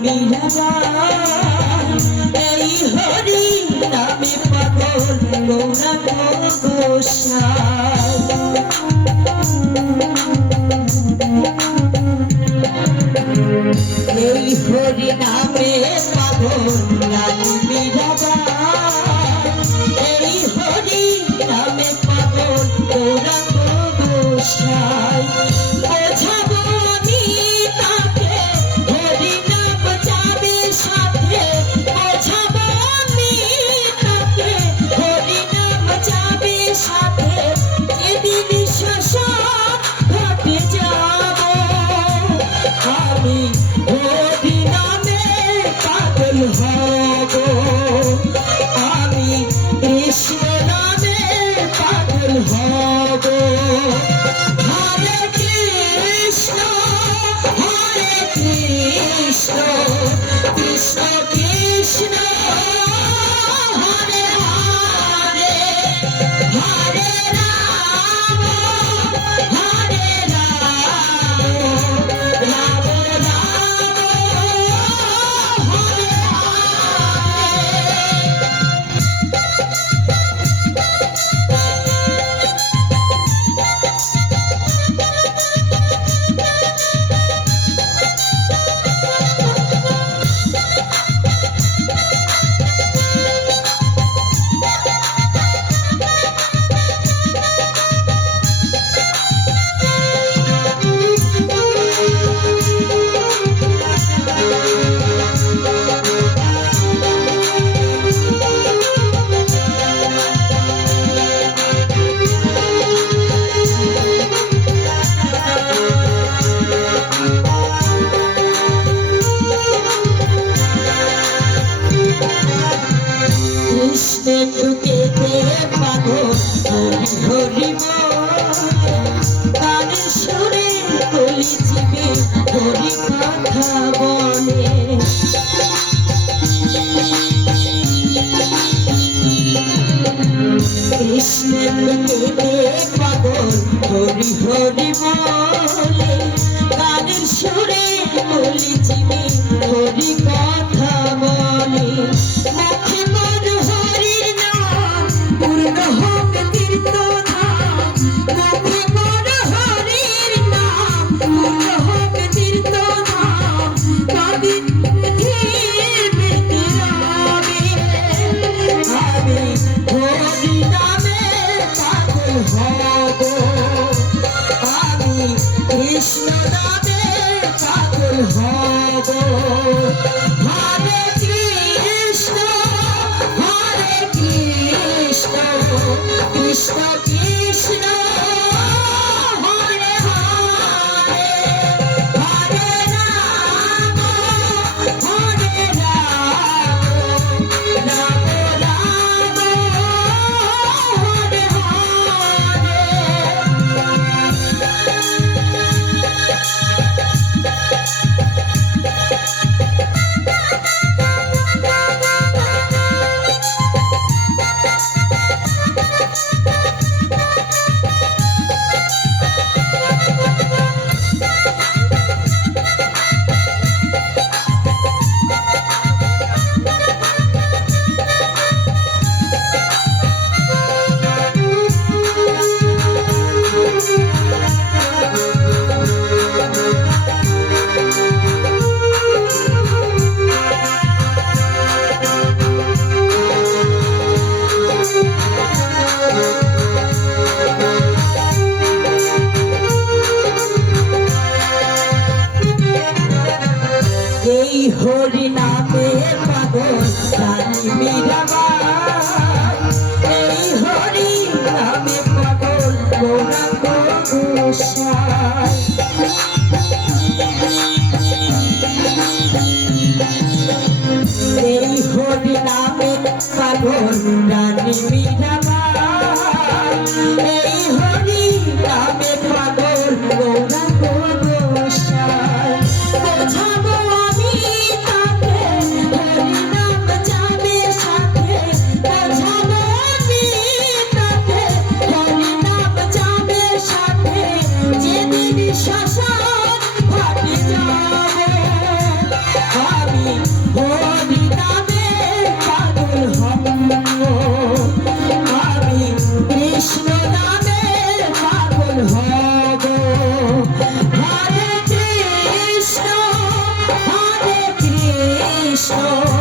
মীরাবাই এই হরি নামে পাগল গৌরাঙ্গ গোসাই এই হরি নামে পাগল রানী মীরাবাই এই হরি নামে পাগল গৌরাঙ্গ গোসাই বোঝাবো আমি তাকে হরি নাম যাবে সাথে বোঝাবো আমি তাকে হরি নাম যাবে সাথে যেদিন শ্মশান ঘাটে যাব আমি হরি নামে পাগল হব আমি কৃষ্ণ নামে পাগল হব হরে কৃষ্ণ কৃষ্ণ কৃষ্ণ হরে হরে হরে রাম রাম রাম হরে কৃষ্ণে ঢুকেতে পাগল হরি হরি তার সুরে কলি জীবে হরি কথা বলে কৃষ্ণে ঢুকেতে পাগল হরি হরি বলে তার সুরে কলি জীবে হরি কথা বলে মুখে মন হরির নাম পূর্ণ হোক তীর্থধাম মুখে মন হরির নাম পূর্ণ হোক তীর্থধাম কদিন ধীরবে রবে আমি হরি নামে পাগল হব আমি কৃষ্ণ নামে পাগল হব হরে কৃষ্ণ কৃষ্ণ কৃষ্ণ হরে হরে হরে রাম রাম রাম হরে এই হরি নামে পাগল রানী মীরাবাই এই হরি নামে পাগল গৌরাঙ্গ গোসাই এই হরি নামে পাগল রানী মীরাবাই এই হরি নামে পাগল গৌরাঙ্গ গোসাই বোঝাবো আমি তাকে হরি নাম যাবে সাথে বোঝাবো আমি তাকে হরি নাম যাবে সাথে যেদিন শ্মশান ঘাটে যাব কৃষ্ণ